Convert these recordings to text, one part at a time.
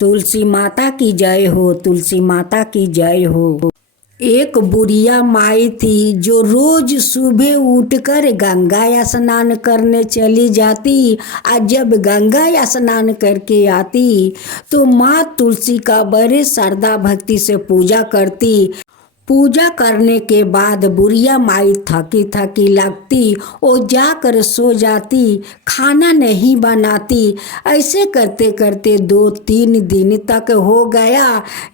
तुलसी माता की जय हो, तुलसी माता की जय हो। एक बुढ़िया माई थी जो रोज सुबह उठकर गंगा स्नान करने चली जाती। और जब गंगा स्नान करके आती तो माँ तुलसी का बड़े श्रद्धा भक्ति से पूजा करती। पूजा करने के बाद बुढ़िया माई थकी थकी लगती, वो जाकर सो जाती, खाना नहीं बनाती। ऐसे करते करते 2-3 दिन तक हो गया।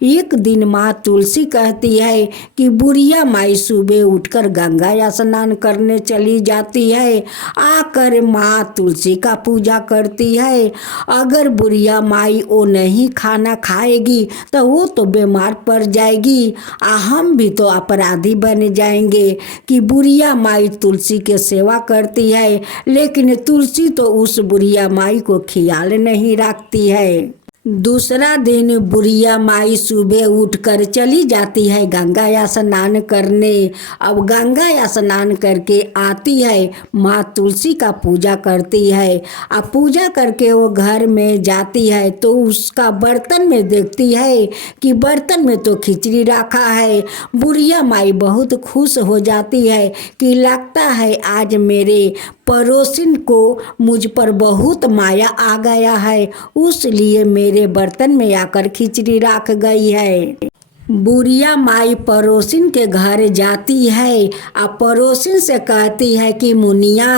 एक दिन माँ तुलसी कहती है कि बुढ़िया माई सुबह उठकर गंगा स्नान करने चली जाती है, आकर माँ तुलसी का पूजा करती है। अगर बुढ़िया माई वो नहीं खाना खाएगी तो वो तो बीमार पड़ जाएगी, हम भी तो अपराधी बन जाएंगे कि बुढ़िया माई तुलसी के सेवा करती है, लेकिन तुलसी तो उस बुढ़िया माई को ख्याल नहीं रखती है। दूसरा दिन बुढ़िया माई सुबह उठकर चली जाती है गंगा स्नान करने। अब गंगा स्नान करके आती है, माँ तुलसी का पूजा करती है। अब पूजा करके वो घर में जाती है तो उसका बर्तन में देखती है कि बर्तन में तो खिचड़ी रखा है। बुढ़िया माई बहुत खुश हो जाती है कि लगता है आज मेरे पड़ोसिन को मुझ पर बहुत माया आ गया है, उसलिए मेरे बर्तन में आकर खिचड़ी रख गई है। बुढ़िया माई पड़ोसिन के घर जाती है और पड़ोसिन से कहती है कि मुनिया,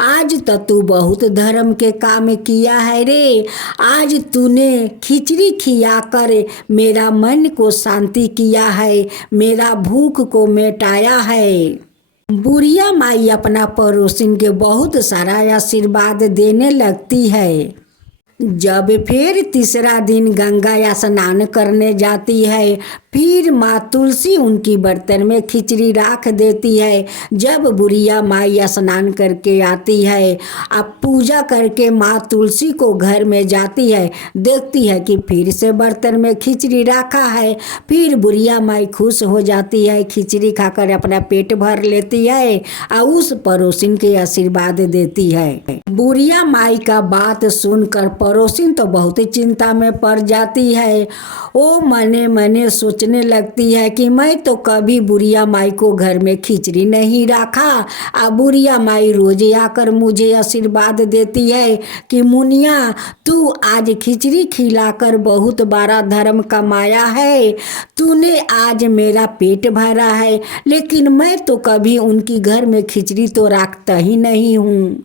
आज तो तू बहुत धर्म के काम किया है रे। आज तूने खिचड़ी खियाकर मेरा मन को शांति किया है, मेरा भूख को मिटाया है। बुढ़िया माई अपना पड़ोसिन के बहुत सारा आशीर्वाद देने लगती है। जब फिर तीसरा दिन गंगा स्नान करने जाती है, फिर माँ तुलसी उनकी बर्तन में खिचड़ी रख देती है। जब बुढ़िया माई स्नान करके आती है, अब पूजा करके माँ तुलसी को घर में जाती है, देखती है कि फिर से बर्तन में खिचड़ी रखा है। फिर बुढ़िया माई खुश हो जाती है, खिचड़ी खाकर अपना पेट भर लेती है और उस पड़ोसिन के आशीर्वाद देती है। बुढ़िया माई का बात सुनकर पड़ोसिन तो बहुत ही चिंता में पड़ जाती है। वो मने मने सोचने लगती है कि मैं तो कभी बुढ़िया माई को घर में खिचड़ी नहीं रखा। अब बुढ़िया माई रोज आकर मुझे आशीर्वाद देती है कि मुनिया, तू आज खिचड़ी खिलाकर बहुत बड़ा धर्म कमाया है, तूने आज मेरा पेट भरा है, लेकिन मैं तो कभी उनकी घर में खिचड़ी तो रखता ही नहीं हूँ।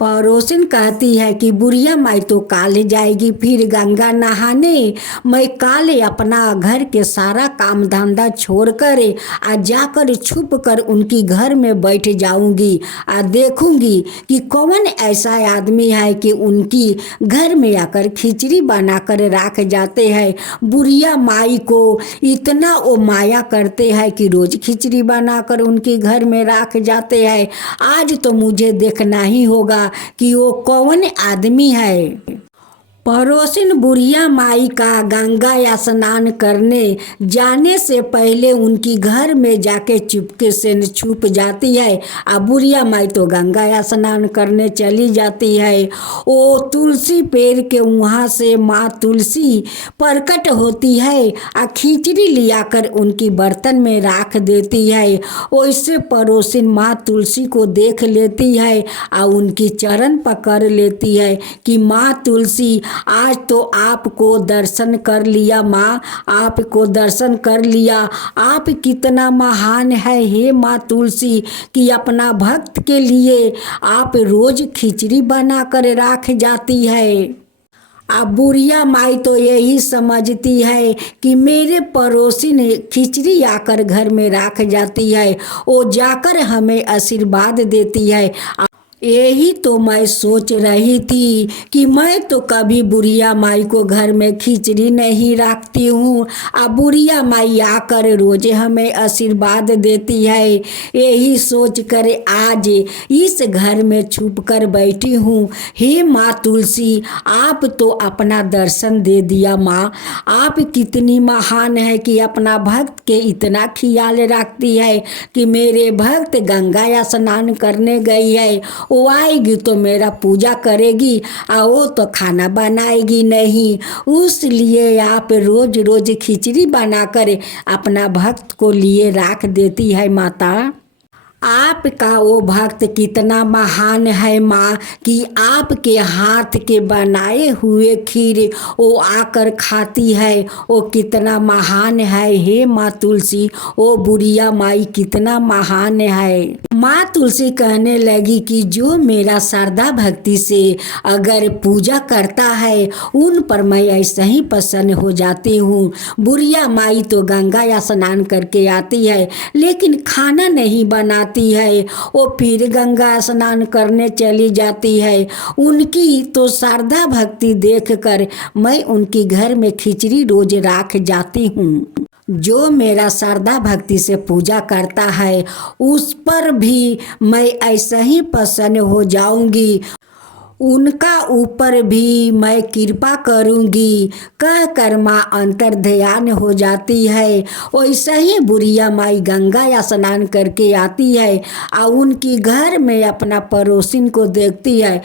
पड़ोसिन कहती है कि बुढ़िया माई तो काले जाएगी फिर गंगा नहाने, मैं काले अपना घर के सारा काम धंधा छोड़कर आ जाकर छुप कर उनकी घर में बैठ जाऊंगी और देखूंगी कि कौन ऐसा आदमी है कि उनकी घर में आकर खिचड़ी बनाकर रख जाते हैं। बुढ़िया माई को इतना वो माया करते हैं कि रोज खिचड़ी बनाकर उनके घर में रख जाते हैं। आज तो मुझे देखना ही होगा कि वो कौन आदमी है। पड़ोसिन बुढ़िया माई का गंगा स्नान करने जाने से पहले उनकी घर में जाके चुपके से छुप जाती है। अब बुढ़िया माई तो गंगा स्नान करने चली जाती है। वो तुलसी पेड़ के वहाँ से माँ तुलसी प्रकट होती है और खिचड़ी लियाकर उनकी बर्तन में रख देती है। वैसे पड़ोसिन माँ तुलसी को देख लेती है और उनकी चरण पकड़ लेती है कि माँ तुलसी, आज तो आपको दर्शन कर लिया माँ, आपको दर्शन कर लिया। आप कितना महान है हे माँ तुलसी कि अपना भक्त के लिए आप रोज खिचड़ी बनाकर रख जाती है। अब बुढ़िया माई तो यही समझती है कि मेरे पड़ोसी ने खिचड़ी आकर घर में रख जाती है, वो जाकर हमें आशीर्वाद देती है। यही तो मैं सोच रही थी कि मैं तो कभी बुढ़िया माई को घर में खिचड़ी नहीं रखती हूँ, अब बुढ़िया माई आकर रोज हमें आशीर्वाद देती है। यही सोच कर आज इस घर में छुप कर बैठी हूँ। हे माँ तुलसी, आप तो अपना दर्शन दे दिया माँ, आप कितनी महान है कि अपना भक्त के इतना ख्याल रखती है कि मेरे भक्त गंगा स्नान करने गई है, वो आएगी तो मेरा पूजा करेगी और वो तो खाना बनाएगी नहीं। उसलिए आप रोज रोज खिचड़ी बनाकर अपना भक्त को लिए रख देती है माता। आपका वो भक्त कितना महान है माँ कि आपके हाथ के बनाए हुए खीर वो आकर खाती है। वो कितना महान है हे माँ तुलसी, वो बुढ़िया माई कितना महान है। माँ तुलसी कहने लगी कि जो मेरा श्रद्धा भक्ति से अगर पूजा करता है उन पर मैं ऐसे ही प्रसन्न हो जाती हूँ। बुढ़िया माई तो गंगा स्नान करके आती है लेकिन खाना नहीं बनाती है, वो फिर गंगा स्नान करने चली जाती है। उनकी तो श्रद्धा भक्ति देखकर मैं उनकी घर में खिचड़ी रोज रख जाती हूँ। जो मेरा श्रद्धा भक्ति से पूजा करता है उस पर भी मैं ऐसा ही प्रसन्न हो जाऊंगी, उनका ऊपर भी मैं कृपा करूंगी कह कर माँ अंतर ध्यान हो जाती है। वैसा ही बुढ़िया माई गंगा स्नान करके आती है और उनकी घर में अपना पड़ोसिन को देखती है।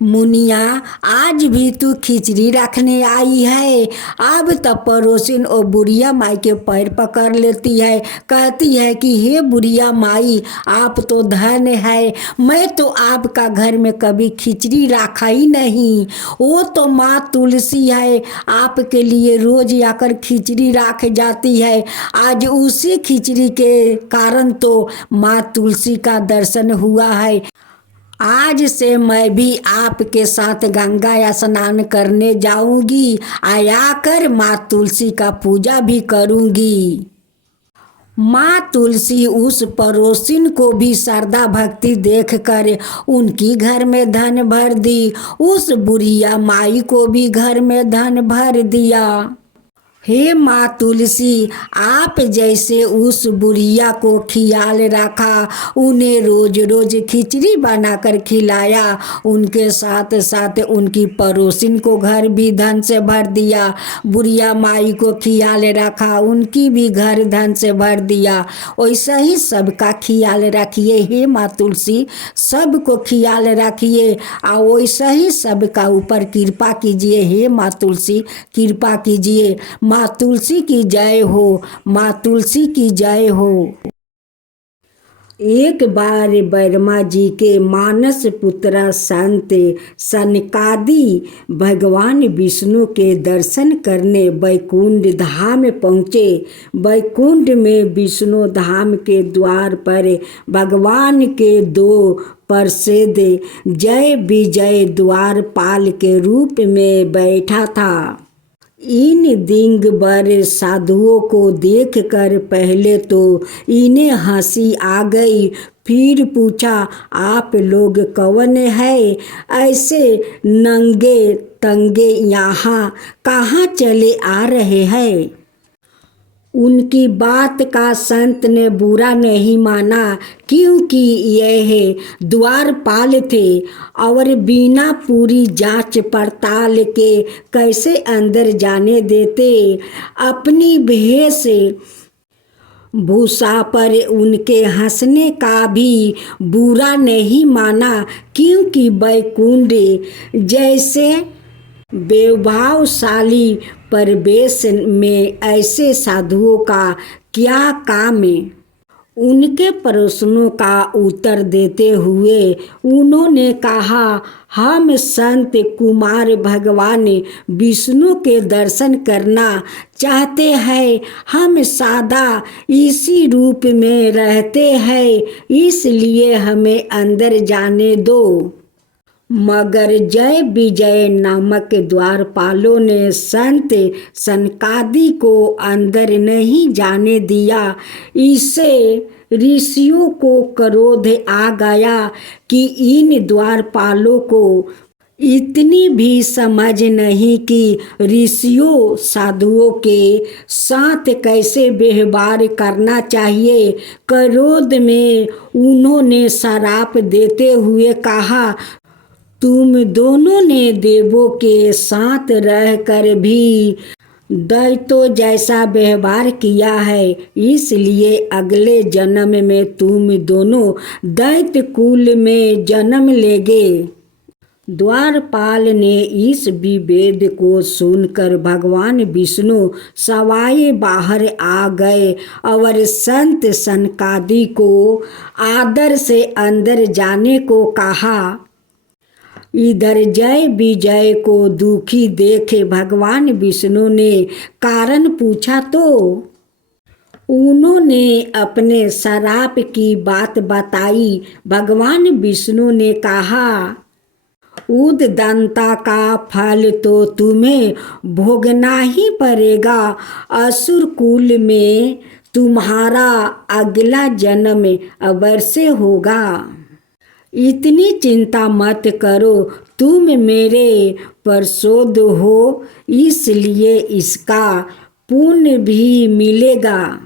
मुनिया आज भी तू खिचड़ी रखने आई है। अब तो पड़ोसिन और बुढ़िया माई के पैर पकड़ लेती है, कहती है कि हे बुढ़िया माई आप तो धन है, मैं तो आपका घर में कभी खिचड़ी रखा ही नहीं। वो तो माँ तुलसी है, आपके लिए रोज आकर खिचड़ी रख जाती है। आज उसी खिचड़ी के कारण तो माँ तुलसी का दर्शन हुआ है। आज से मैं भी आपके साथ गंगा स्नान करने जाऊंगी, आकर माँ तुलसी का पूजा भी करूंगी। माँ तुलसी उस पड़ोसिन को भी श्रद्धा भक्ति देखकर उनकी घर में धन भर दी, उस बुढ़िया माई को भी घर में धन भर दिया। हे माँ तुलसी, आप जैसे उस बुढ़िया को ख्याल रखा, उन्हें रोज रोज खिचड़ी बनाकर खिलाया, उनके साथ साथ उनकी पड़ोसिन को घर भी धन से भर दिया। बुढ़िया माई को ख्याल रखा, उनकी भी घर धन से भर दिया। वैसा ही सबका ख्याल रखिए हे माँ तुलसी, सबको ख्याल रखिए और वैसा ही सबका ऊपर कृपा कीजिए हे माँ तुलसी, कृपा कीजिए। माँ तुलसी की जय हो, माँ तुलसी की जय हो। एक बार ब्रह्मा जी के मानस पुत्र संत सनकादि भगवान विष्णु के दर्शन करने वैकुंठ धाम पहुँचे। वैकुंठ में विष्णु धाम के द्वार पर भगवान के दो प्रसिद्ध जय विजय द्वारपाल के रूप में बैठा था। इन दिगंबर साधुओं को देखकर पहले तो इन्हें हंसी आ गई, फिर पूछा आप लोग कौन है, ऐसे नंगे तंगे यहाँ कहाँ चले आ रहे हैं। उनकी बात का संत ने बुरा नहीं माना क्योंकि यह द्वारपाल थे और बिना पूरी जांच पड़ताल के कैसे अंदर जाने देते। अपनी भेष भूषा पर उनके हंसने का भी बुरा नहीं माना क्योंकि वैकुंठ जैसे वैभवशाली परिवेश में ऐसे साधुओं का क्या काम है। उनके प्रश्नों का उत्तर देते हुए उन्होंने कहा, हम संत कुमार भगवान विष्णु के दर्शन करना चाहते हैं। हम सदा इसी रूप में रहते हैं, इसलिए हमें अंदर जाने दो। मगर जय विजय नामक द्वारपालों ने संत सनकादि को अंदर नहीं जाने दिया। इससे ऋषियों को क्रोध आ गया कि इन द्वारपालों को इतनी भी समझ नहीं कि ऋषियों साधुओं के साथ कैसे व्यवहार करना चाहिए। क्रोध में उन्होंने श्राप देते हुए कहा, तुम दोनों ने देवों के साथ रहकर भी दैत्यों जैसा व्यवहार किया है, इसलिए अगले जन्म में तुम दोनों दैत्य कुल में जन्म लेगे। द्वारपाल ने इस विभेद को सुनकर भगवान विष्णु सवाए बाहर आ गए और संत सनकादि को आदर से अंदर जाने को कहा। इधर जय विजय को दुखी देखे भगवान विष्णु ने कारण पूछा तो उन्होंने अपने श्राप की बात बताई। भगवान विष्णु ने कहा, उद्दंता का फल तो तुम्हें भोगना ही पड़ेगा। असुर कुल में तुम्हारा अगला जन्म अवश्य होगा। इतनी चिंता मत करो, तुम मेरे पार्षद हो, इसलिए इसका पुण्य भी मिलेगा।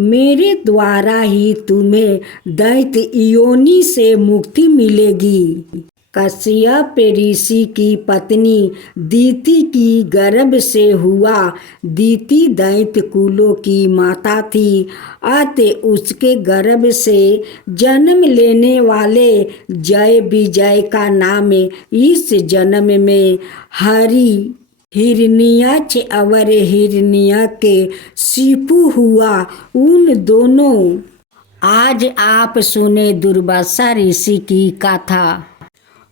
मेरे द्वारा ही तुम्हें दैत्य योनि से मुक्ति मिलेगी। कश्यप ऋषि की पत्नी दीति की गर्भ से हुआ। दीति दैत्य कुलों की माता थी, अतः उसके गर्भ से जन्म लेने वाले जय विजय का नाम इस जन्म में हरि हिरण्यक्ष और हिरण्यक शिपु हुआ। उन दोनों आज आप सुने दुर्वासा ऋषि की कथा।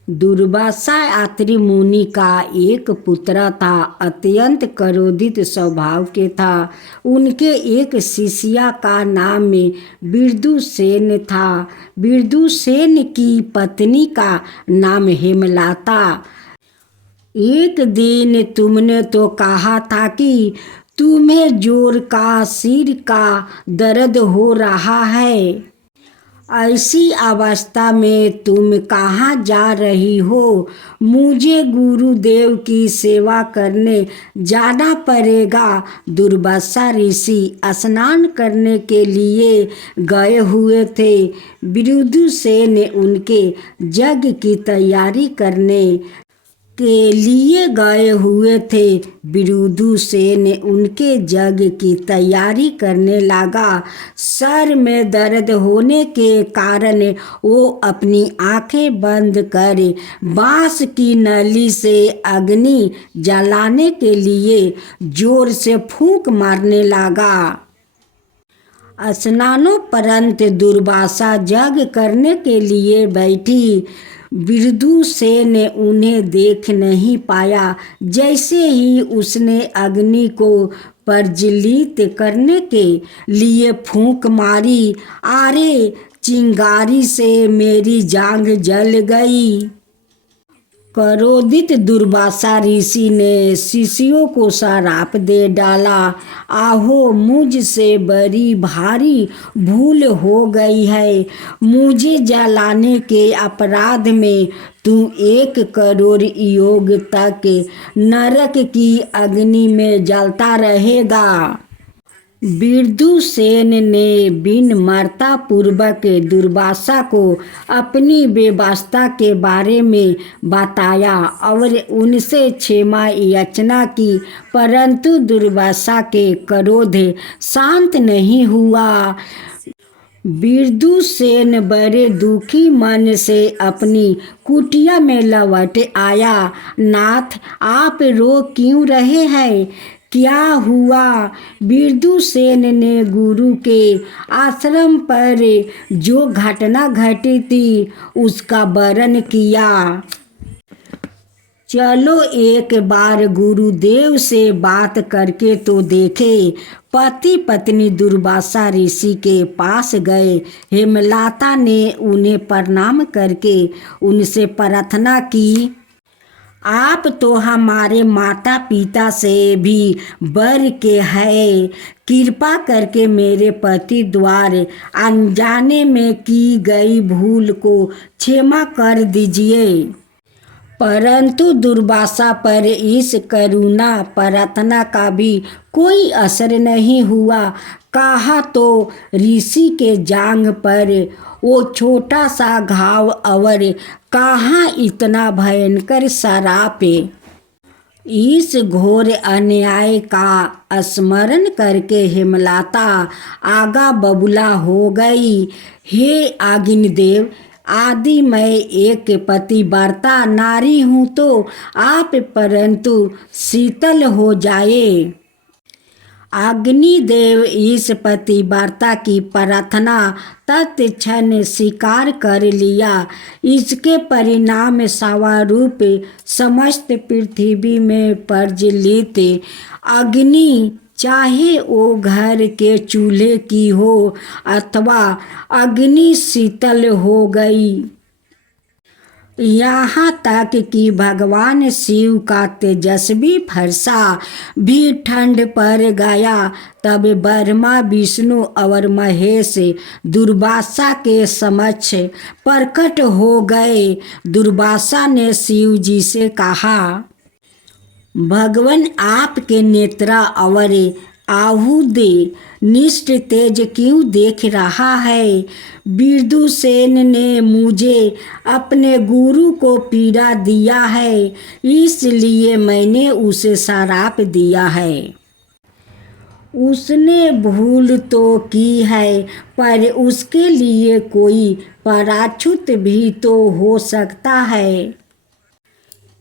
दुर्वासा अत्रि मुनि का एक पुत्र था, अत्यंत क्रोधित स्वभाव के था। उनके एक शिष्या का नाम विदुसेन था। विदुसेन की पत्नी का नाम हेमलता। एक दिन तुमने तो कहा था कि तुम्हें जोर का सिर का दर्द हो रहा है। ऐसी अवस्था में तुम कहाँ जा रही हो? मुझे गुरुदेव की सेवा करने जाना पड़ेगा। दुर्वासा ऋषि स्नान करने के लिए गए हुए थे। विदुसेन उनके यज्ञ की तैयारी करने के लिए गए हुए थे। विदुसेन उनके यज्ञ की तैयारी करने लगा। सर में दर्द होने के कारण वो अपनी आंखें बंद कर बांस की नली से अग्नि जलाने के लिए जोर से फूंक मारने लगा। स्नानोपरांत दुर्वासा यज्ञ करने के लिए बैठी। विदुसेन उन्हें देख नहीं पाया। जैसे ही उसने अग्नि को प्रज्वलित करने के लिए फूंक मारी, अरे चिंगारी से मेरी जांघ जल गई। क्रोधित दुर्वासा ऋषि ने शिष्यों को श्राप दे डाला। आहो, मुझसे बड़ी भारी भूल हो गई है। मुझे जलाने के अपराध में तू 1 करोड़ योग तक नरक की अग्नि में जलता रहेगा। विदुसेन ने विनम्रता पूर्वक दुर्वासा को अपनी व्यवस्था के बारे में बताया और उनसे क्षमा याचना की, परंतु दुर्वासा के क्रोध शांत नहीं हुआ। विदुसेन बड़े दुखी मन से अपनी कुटिया में लौट आया। नाथ, आप रो क्यों रहे हैं? क्या हुआ? विदुसेन ने गुरु के आश्रम पर जो घटना घटी थी उसका वर्णन किया। चलो एक बार गुरुदेव से बात करके तो देखे। पति पत्नी दुर्वासा ऋषि के पास गए। हेमलता ने उन्हें प्रणाम करके उनसे प्रार्थना की, आप तो हमारे माता पिता से भी बढ़ के हैं। कृपा करके मेरे पति द्वारा अनजाने में की गई भूल को क्षमा कर दीजिए। परंतु दुर्वासा पर इस करुणा प्रार्थना का भी कोई असर नहीं हुआ। कहा तो ऋषि के जांघ पर वो छोटा सा घाव और कहाँ इतना भयंकर श्राप। इस घोर अन्याय का स्मरण करके हेमलता आगा बबूला हो गई। हे अग्निदेव, आदि मैं एक पतिव्रता नारी हूँ तो आप परंतु शीतल हो जाए। अग्निदेव इस पतिव्रता की प्रार्थना तत्क्षण स्वीकार कर लिया। इसके परिणाम स्वरूप समस्त पृथ्वी में प्रज्वलित अग्नि, चाहे वो घर के चूल्हे की हो अथवा अग्नि, शीतल हो गई। यहाँ तक कि भगवान शिव का तेजस्वी फरसा भी ठंड पड़ गया। तब ब्रह्मा, विष्णु और महेश दुर्वासा के समक्ष प्रकट हो गए। दुर्वासा ने शिव जी से कहा, भगवान, आपके नेत्र और आहूद निष्ठ तेज क्यों देख रहा है? विदुसेन ने मुझे अपने गुरु को पीड़ा दिया है, इसलिए मैंने उसे श्राप दिया है। उसने भूल तो की है, पर उसके लिए कोई प्रायश्चित भी तो हो सकता है।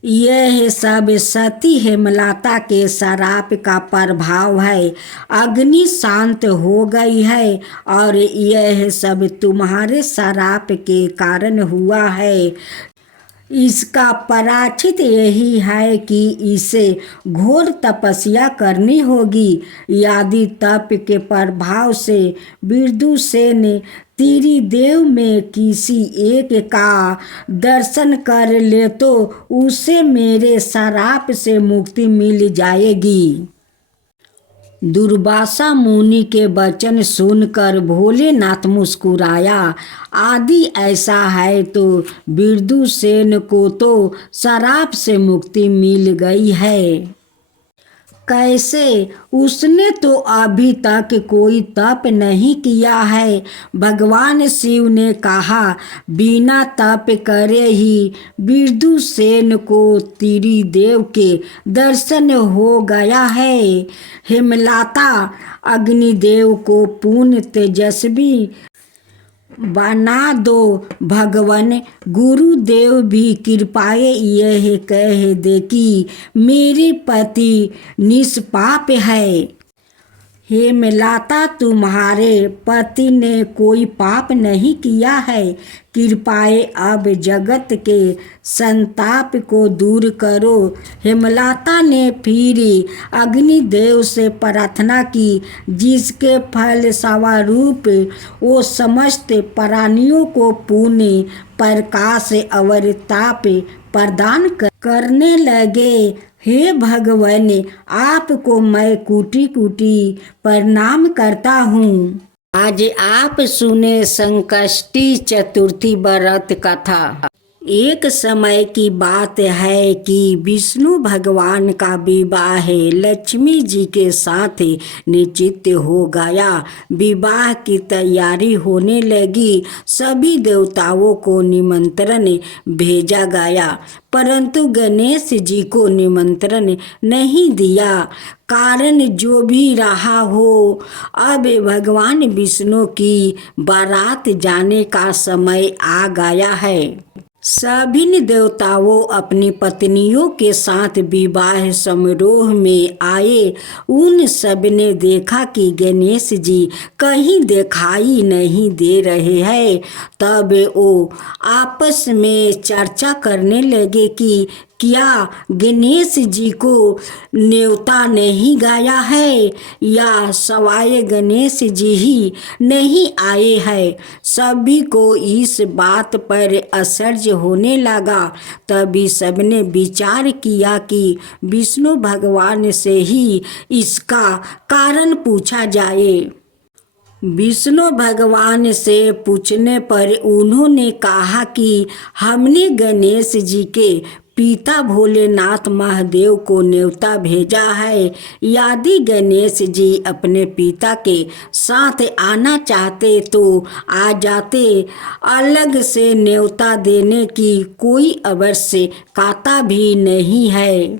यह सब सती हेमलता के श्राप का प्रभाव है। अग्नि शांत हो गई है और यह सब तुम्हारे श्राप के कारण हुआ है। इसका प्रायश्चित यही है कि इसे घोर तपस्या करनी होगी। यदि तप के प्रभाव से विदुसेन त्रिदेव में किसी एक का दर्शन कर ले तो उसे मेरे श्राप से मुक्ति मिल जाएगी। दुर्वासा मुनि के वचन सुनकर भोलेनाथ मुस्कुराया। आदि ऐसा है तो विदुसेन को तो श्राप से मुक्ति मिल गई है। कैसे? उसने तो अभी तक कोई तप नहीं किया है। भगवान शिव ने कहा, बिना तप करे ही विदुसेन को त्रिदेव के दर्शन हो गया है। हेमलता, अग्निदेव को पूर्ण तेजस्वी बना दो। भगवान गुरुदेव भी कृपया यह कह दे कि मेरे पति निष्पाप है। हेमलता, तुम्हारे पति ने कोई पाप नहीं किया है। कृपया अब जगत के संताप को दूर करो। हेमलता ने फिर अग्निदेव से प्रार्थना की, जिसके फल स्वरूप वो समस्त प्राणियों को पुण्य, प्रकाश और ताप प्रदान करने लगे। हे भगवान, आपको मैं कोटि कोटि प्रणाम करता हूँ। आज आप सुने संकष्टी चतुर्थी व्रत कथा। एक समय की बात है कि विष्णु भगवान का विवाह लक्ष्मी जी के साथ निश्चित हो गया। विवाह की तैयारी होने लगी। सभी देवताओं को निमंत्रण भेजा गया, परंतु गणेश जी को निमंत्रण नहीं दिया। कारण जो भी रहा हो, अब भगवान विष्णु की बारात जाने का समय आ गया है। सभी देवताओं अपनी पत्नियों के साथ विवाह समारोह में आए। उन सब ने देखा कि गणेश जी कहीं दिखाई नहीं दे रहे हैं। तब वो आपस में चर्चा करने लगे कि क्या गणेश जी को न्योता नहीं गया है या सवाए गणेश जी ही नहीं आए हैं। सभी को इस बात पर आश्चर्य होने लगा। तभी सबने विचार किया कि विष्णु भगवान से ही इसका कारण पूछा जाए। विष्णु भगवान से पूछने पर उन्होंने कहा कि हमने गणेश जी के पिता भोलेनाथ महादेव को न्योता भेजा है। यदि गणेश जी अपने पिता के साथ आना चाहते तो आ जाते। अलग से न्योता देने की कोई आवश्यकता भी नहीं है।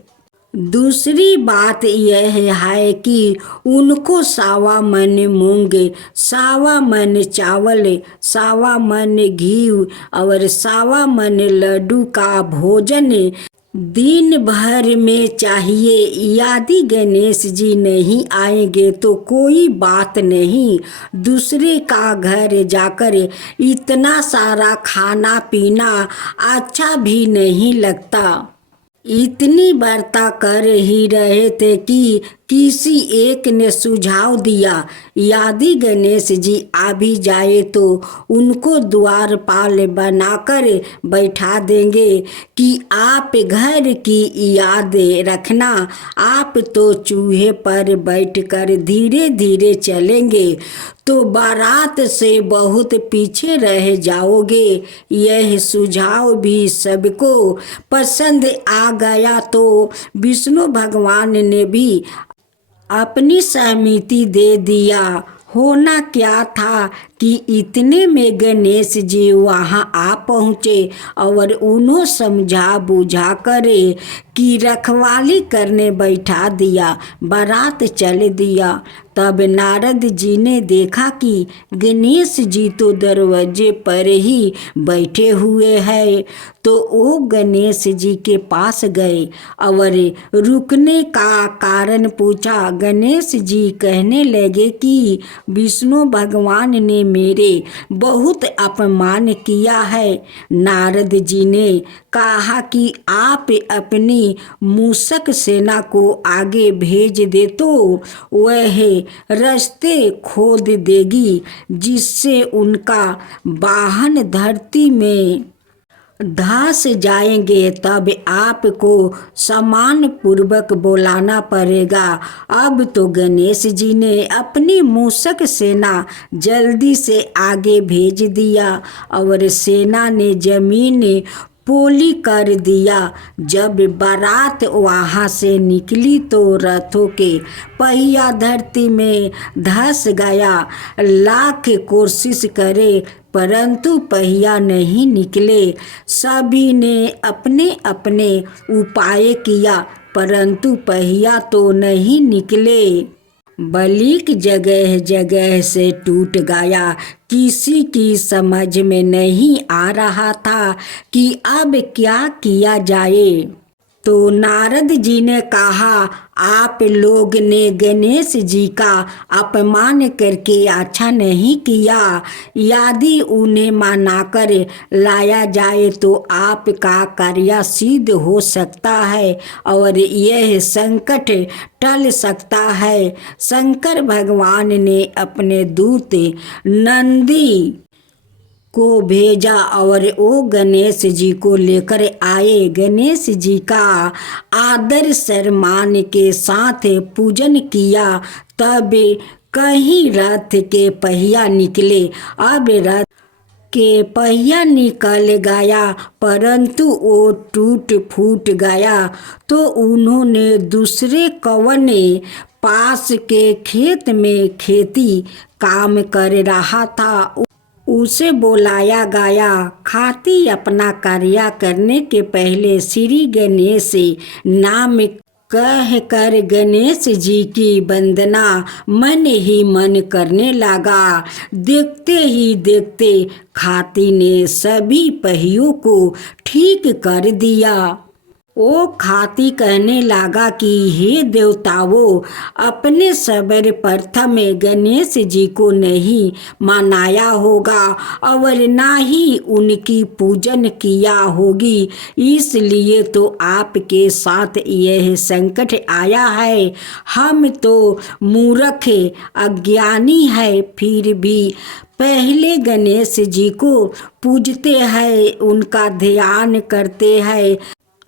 दूसरी बात यह है कि उनको 1.25 मन मूंग, 1.25 मन चावल, 1.25 मन घी और 1.25 मन लड्डू का भोजन दिन भर में चाहिए। यदि गणेश जी नहीं आएंगे तो कोई बात नहीं, दूसरे का घर जाकर इतना सारा खाना पीना अच्छा भी नहीं लगता। इतनी वार्ता कर ही रहे थे कि किसी एक ने सुझाव दिया, यदि गणेश जी आ भी जाए तो उनको द्वारपाल बनाकर बैठा देंगे कि आप घर की याद रखना, आप तो चूहे पर बैठकर धीरे धीरे चलेंगे तो बारात से बहुत पीछे रह जाओगे। यह सुझाव भी सबको पसंद आ गया तो विष्णु भगवान ने भी अपनी सहमति दे दिया। होना क्या था कि इतने में गणेश जी वहां आ पहुँचे और उन्होंने समझा बुझा कर कि रखवाली करने बैठा दिया, बारात चल दिया। तब नारद जी ने देखा कि गणेश जी तो दरवाजे पर ही बैठे हुए हैं, तो वो गणेश जी के पास गए और रुकने का कारण पूछा। गणेश जी कहने लगे कि विष्णु भगवान ने मेरे बहुत अपमान किया है। नारद जी ने कहा कि आप अपनी मूषक सेना को आगे भेज दे तो वह रास्ते खोद देगी, जिससे उनका वाहन धरती में धंस जाएंगे। तब आपको सम्मान पूर्वक बुलाना पड़ेगा। अब तो गणेश जी ने अपनी मूषक सेना जल्दी से आगे भेज दिया और सेना ने जमीन पोली कर दिया। जब बारात वहाँ से निकली तो रथों के पहिया धरती में धंस गया। लाख कोशिश करे परंतु पहिया नहीं निकले। सभी ने अपने अपने उपाय किया परंतु पहिया तो नहीं निकले। बलिक जगह जगह से टूट गया। किसी की समझ में नहीं आ रहा था कि अब क्या किया जाए। तो नारद जी ने कहा, आप लोग ने गणेश जी का अपमान करके अच्छा नहीं किया। यदि उन्हें मनाकर लाया जाए तो आपका कार्य सिद्ध हो सकता है और यह संकट टल सकता है। शंकर भगवान ने अपने दूत नंदी को भेजा और वो गणेश जी को लेकर आए। गणेश जी का आदर सम्मान के साथ पूजन किया। तब कहीं रथ के पहिया निकले। अब रथ के पहिया निकल गया परंतु वो टूट फूट गया। तो उन्होंने दूसरे कवने पास के खेत में खेती काम कर रहा था, उसे बुलाया गया। खाती अपना कार्य करने के पहले श्री गणेश नाम कह कर गणेश जी की वंदना मन ही मन करने लगा। देखते ही देखते खाती ने सभी पहियों को ठीक कर दिया। वो खाती कहने लगा कि हे देवताओं, अपने सर्वप्रथम गणेश जी को नहीं मनाया होगा और ना ही उनकी पूजन किया होगी, इसलिए तो आपके साथ यह संकट आया है। हम तो मूर्ख अज्ञानी है, फिर भी पहले गणेश जी को पूजते हैं, उनका ध्यान करते हैं।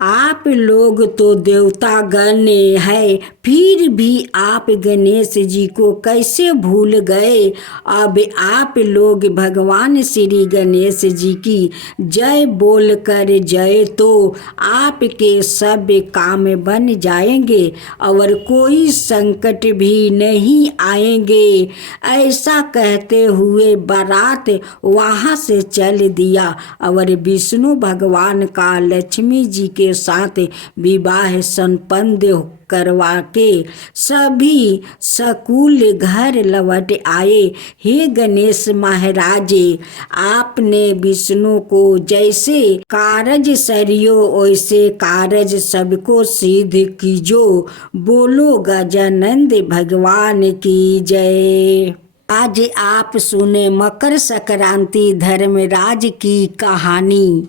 आप लोग तो देवता गण है, फिर भी आप गणेश जी को कैसे भूल गए। अब आप लोग भगवान श्री गणेश जी की जय बोलकर जय तो आपके सब काम बन जाएंगे और कोई संकट भी नहीं आएंगे। ऐसा कहते हुए बारात वहाँ से चल दिया और विष्णु भगवान का लक्ष्मी जी के साथ विवाह संपन्न करवा के सभी सकुल घर लौट आए। हे गणेश महाराज, आपने विष्णु को जैसे कारज सरियो वैसे कारज सबको सिद्ध कीजो। बोलो गजानंद भगवान की जय। आज आप सुने मकर संक्रांति धर्मराज की कहानी।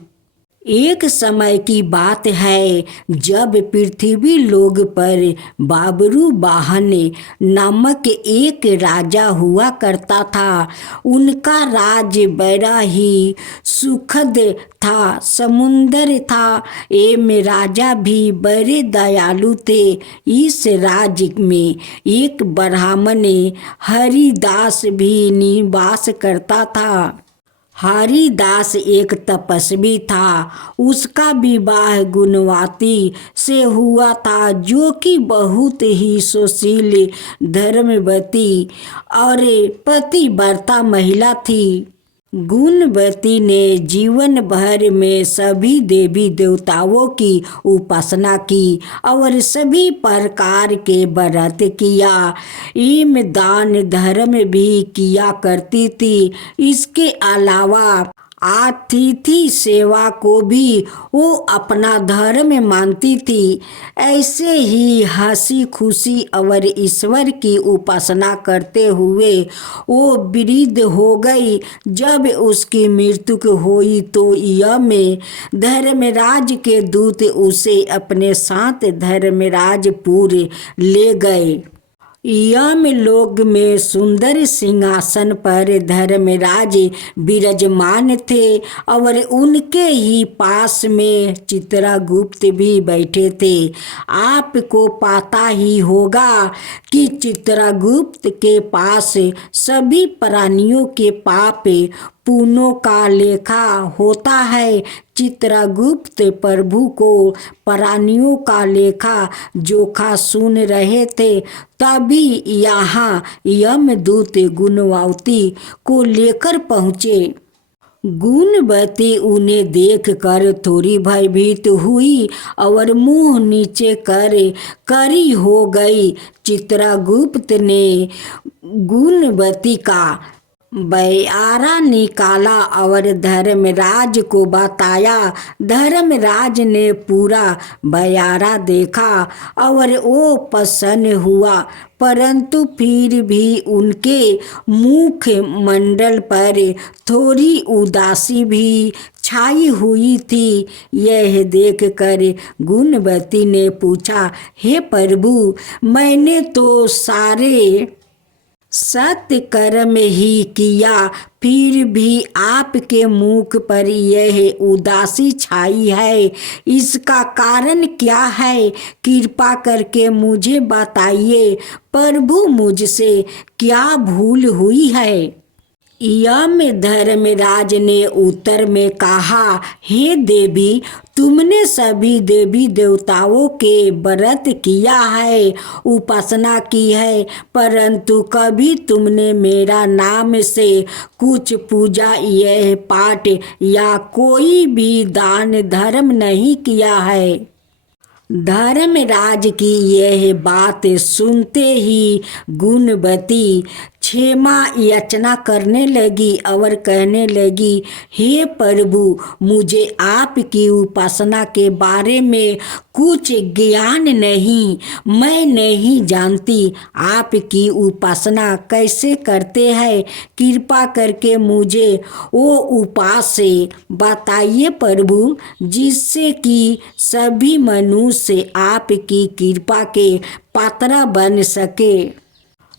एक समय की बात है जब पृथ्वी लोक पर बाबरू वाहन नामक एक राजा हुआ करता था। उनका राज्य बड़ा ही सुखद था, समुंदर था एवं राजा भी बड़े दयालु थे। इस राज्य में एक ब्राह्मण हरिदास भी निवास करता था। हरिदास एक तपस्वी था। उसका विवाह गुणवती से हुआ था जो कि बहुत ही सुशील, धर्मवती और पतिव्रता महिला थी। गुणवती ने जीवन भर में सभी देवी देवताओं की उपासना की और सभी प्रकार के व्रत किया, एवं दान धर्म भी किया करती थी। इसके अलावा अतिथि सेवा को भी वो अपना धर्म मानती थी। ऐसे ही हंसी खुशी और ईश्वर की उपासना करते हुए वो वृद्ध हो गई। जब उसकी मृत्यु हुई तो यम धर्मराज के दूत उसे अपने साथ धर्मराजपुर ले गए। यमलोक में सुंदर सिंहासन पर धर्मराज विराजमान थे और उनके ही पास में चित्रगुप्त भी बैठे थे। आपको पता ही होगा कि चित्रगुप्त के पास सभी प्राणियों के पाप पुण्यों का लेखा होता है। चित्रगुप्त प्रभु को प्राणियों का लेखा जोखा सुन रहे थे। तभी यहाँ यमदूत गुणवती को लेकर पहुँचे। गुणवती उन्हें देखकर थोड़ी भयभीत हुई और मुंह नीचे कर करी हो गई। चित्रगुप्त ने गुणवती का बयारा निकाला और धर्मराज को बताया। धर्मराज ने पूरा बयारा देखा और वो प्रसन्न हुआ, परंतु फिर भी उनके मुख मंडल पर थोड़ी उदासी भी छाई हुई थी। यह देखकर गुणवती ने पूछा, हे प्रभु, मैंने तो सारे सत्य कर्म ही किया, फिर भी आपके मुख पर यह उदासी छाई है। इसका कारण क्या है? कृपा करके मुझे बताइए। प्रभु, मुझसे क्या भूल हुई है? यम धर्मराज ने उत्तर में कहा, हे देवी, तुमने सभी देवी देवताओं के व्रत किया है, उपासना की है, परंतु कभी तुमने मेरा नाम से कुछ पूजा यह पाठ या कोई भी दान धर्म नहीं किया है। धर्मराज की यह बात सुनते ही गुणवती क्षमा याचना करने लगी और कहने लगी, हे प्रभु, मुझे आपकी उपासना के बारे में कुछ ज्ञान नहीं। मैं नहीं जानती आपकी उपासना कैसे करते हैं। कृपा करके मुझे वो उपाय बताइए प्रभु, जिससे कि सभी मनुष्य आपकी कृपा के पात्र बन सके।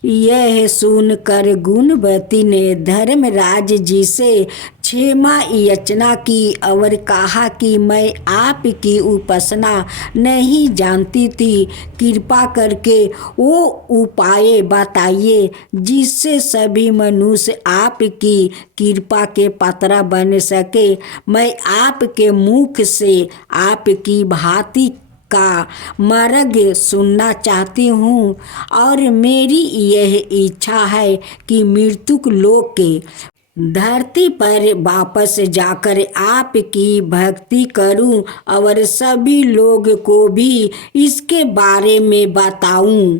यह सुनकर गुणवती ने धर्मराज जी से क्षमा याचना की और कहा कि मैं आपकी उपासना नहीं जानती थी, कृपा करके वो उपाय बताइए जिससे सभी मनुष्य आपकी कृपा के पात्र बन सके। मैं आपके मुख से आपकी भांति का मार्ग सुनना चाहती हूँ और मेरी यह इच्छा है कि मृत्युक लोक के धरती पर वापस जाकर आपकी भक्ति करूं और सभी लोग को भी इसके बारे में बताऊं।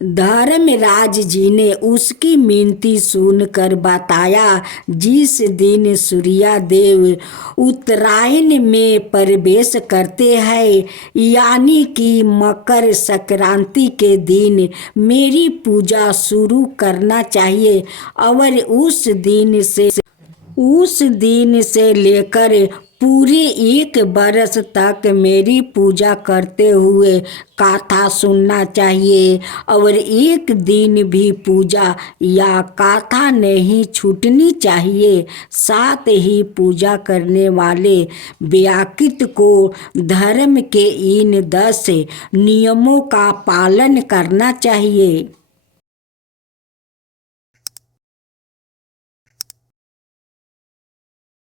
धर्मराज जी ने उसकी मिनती सुनकर बताया, जिस दिन सूर्यदेव उत्तरायण में प्रवेश करते हैं यानी कि मकर संक्रांति के दिन मेरी पूजा शुरू करना चाहिए और उस दिन से लेकर पूरे 1 बरस तक मेरी पूजा करते हुए कथा सुनना चाहिए और एक दिन भी पूजा या कथा नहीं छूटनी चाहिए। साथ ही पूजा करने वाले व्यक्ति को धर्म के इन 10 नियमों का पालन करना चाहिए।